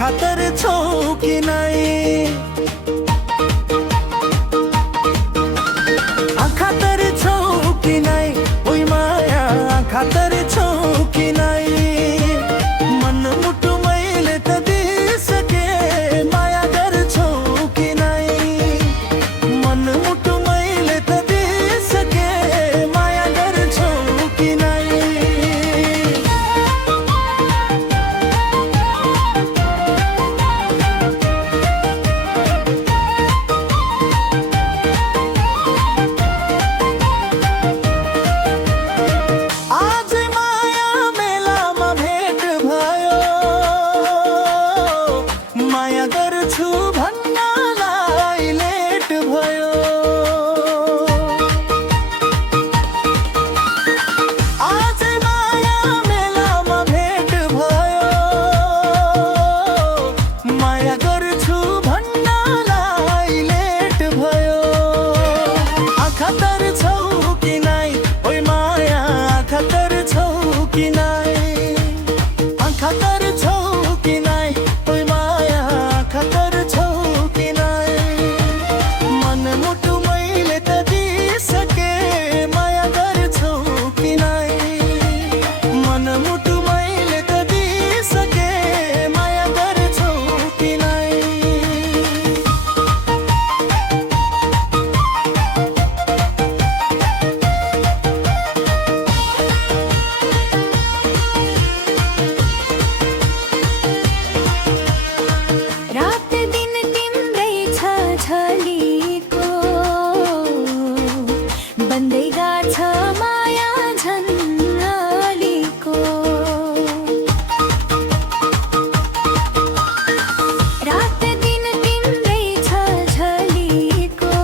खातर छौ कि नाई, खातर छौ कि नाई, ओइ माया खातर छौ कि नाई। मन मुटु मैले त दिइसके माया गर्छौ कि नाई, मन मुटु मैले त दिइसके माया गर्छौ कि नाई। माया गर्छु भन्नलाई लेट भयो, आज माया मेलामा भेट भयो। माया गर्छु भन्नलाई लेट भयो। खातर छौ कि नाई, ओइ माया खातर छौ कि नाई, खातर छौ कि नाई, ओइ माया खातर छौ कि नाई। मन मुटु मैले त दिइसके माया गर्छौ कि नाई, मन मुटु मैले त दिइसके माया गर्छौ कि नाई। रात दिन तिम्रै छलीको बन्दै गाछ माया झन्नालीको। रात दिन तिम्रै छलीको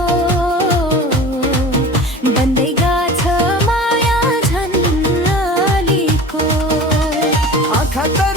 बन्दै गाछ माया झन्नालीको। खातर